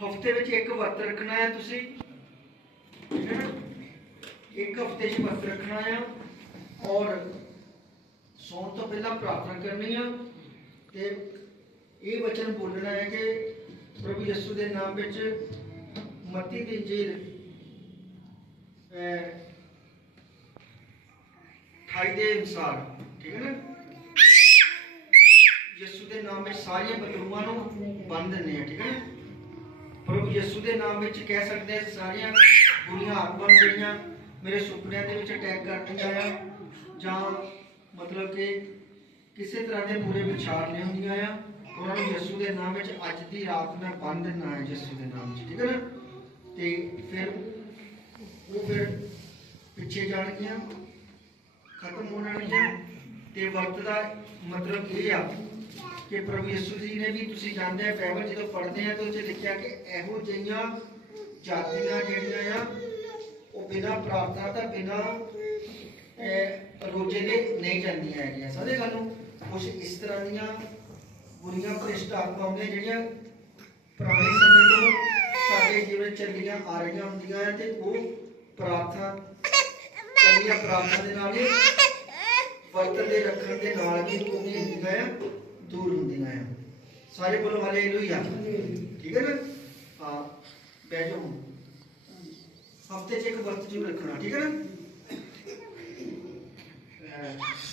ਹਫ਼ਤੇ ਵਿੱਚ ਇੱਕ ਵਰਤ ਰੱਖਣਾ ਹੈ ਤੁਸੀਂ ਠੀਕ ਹੈ ਨਾ ਇੱਕ ਹਫ਼ਤੇ 'ਚ ਵਰਤ ਰੱਖਣਾ ਆ ਔਰ ਸੌਣ ਤੋਂ ਪਹਿਲਾਂ ਪ੍ਰਾਰਥਨਾ ਕਰਨੀ ਆ ਤੇ ਇਹ ਵਚਨ ਬੋਲਣਾ ਹੈ ਕਿ ਪ੍ਰਭੂ ਯਿਸੂ ਦੇ ਨਾਮ ਵਿੱਚ ਮਤੀ ਦੀ ਇੰਜੀਲ ਅਹ, 28 ਦੇ ਅਨੁਸਾਰ ਠੀਕ ਹੈ ਨਾ ਯਿਸੂ ਦੇ ਨਾਮ ਵਿੱਚ ਸਾਰੀਆਂ ਬਦਲੂਆਂ ਨੂੰ ਬੰਨ ਦਿੰਦੇ ਆ ਠੀਕ ਹੈ ਨਾ ਪ੍ਰਭੂ ਯਿਸੂ ਦੇ ਨਾਮ ਵਿੱਚ ਕਹਿ ਸਕਦੇ ਆ ਸਾਰੀਆਂ ਬੁਰੀਆਂ ਆਤਮਾਵਾਂ ਜਿਹੜੀਆਂ ਮੇਰੇ ਸੁਪਨਿਆਂ ਦੇ ਵਿੱਚ ਅਟੈਕ ਕਰਦੀਆਂ ਆ, ਜਾਂ ਮਤਲਬ ਕਿ ਕਿਸੇ ਤਰ੍ਹਾਂ ਦੇ ਬੁਰੇ ਵਿਚਾਰ ਨਹੀਂ ਹੁੰਦੀਆਂ ਆ, ਉਹਨਾਂ ਨੂੰ ਯਿਸੂ ਦੇ ਨਾਮ ਵਿੱਚ ਅੱਜ ਦੀ ਰਾਤ ਮੈਂ ਬੰਨ ਦਿੰਦਾ ਹੈ ਯਿਸੂ ਦੇ ਨਾਮ ਵਿੱਚ, ਠੀਕ ਹੈ ਨਾ? ਤੇ ਫਿਰ ਉਹ ਫਿਰ ਪਿੱਛੇ ਜਾਣਗੀਆਂ ਖਤਮ ਹੋ ਜਾਣਗੀਆਂ ਤੇ ਵਕਤ ਦਾ ਮਤਲਬ ਇਹ ਆ ਕਿ ਪ੍ਰਭੂ ਯਿਸੂ ਜੀ ਨੇ ਵੀ ਤੁਸੀਂ ਜਾਣਦੇ ਆ ਬਾਈਬਲ ਜਦੋਂ ਪੜ੍ਹਦੇ ਆ ਤਾਂ ਉਹ ਲਿਖਿਆ ਕਿ ਇਹੋ ਜਿਹੀਆਂ ਜਾਤੀਆਂ ਜਿਹੜੀਆਂ ਆ, ਉਹ ਬਿਨਾਂ ਪ੍ਰਾਰਥਨਾ ਤਾਂ ਬਿਨਾਂ ਰੋਜੇ ਦੇ ਨਹੀਂ ਜਾਂਦੀਆਂ ਹੈਗੀਆਂ। ਸਾਰੇ ਗੱਲ ਨੂੰ? ਕੁਝ ਇਸ ਤਰ੍ਹਾਂ ਦੀਆਂ ਬੁਰੀਆਂ ਭ੍ਰਿਸ਼ਟ ਆਤਮਾਵਾਂ ਨੇ ਜਿਹੜੀਆਂ ਪੁਰਾਣੇ ਸਮੇਂ ਤੋਂ ਸਾਡੇ ਜੀਵਨ ਚੱਲੀਆਂ ਆ ਰਹੀਆਂ ਹੁੰਦੀਆਂ ਆ ਤੇ ਉਹ ਪ੍ਰਾਰਥਨਾ ਕੱਲੀਆਂ ਪ੍ਰਾਰਥਨਾ ਦੇ ਨਾਲ ਹੀ ਵਰਤਨ ਦੇ ਰੱਖਣ ਦੇ ਨਾਲ ਵੀ ਉਹ ਕੀ ਹੁੰਦੀਆਂ ਆ। ਦੂਰ ਹੁੰਦੀਆਂ ਆ ਸਾਰੇ ਬੋਲੋ ਹਾਲੇਲੂਇਆ ਠੀਕ ਹੈ ਨਾ? ਹਾਂ, ਬਹਿ ਜਾਓ। ਹਫ਼ਤੇ 'ਚ ਇੱਕ ਵਰਤ ਜ਼ਰੂਰ ਰੱਖਣਾ, ਠੀਕ ਹੈ ਨਾ?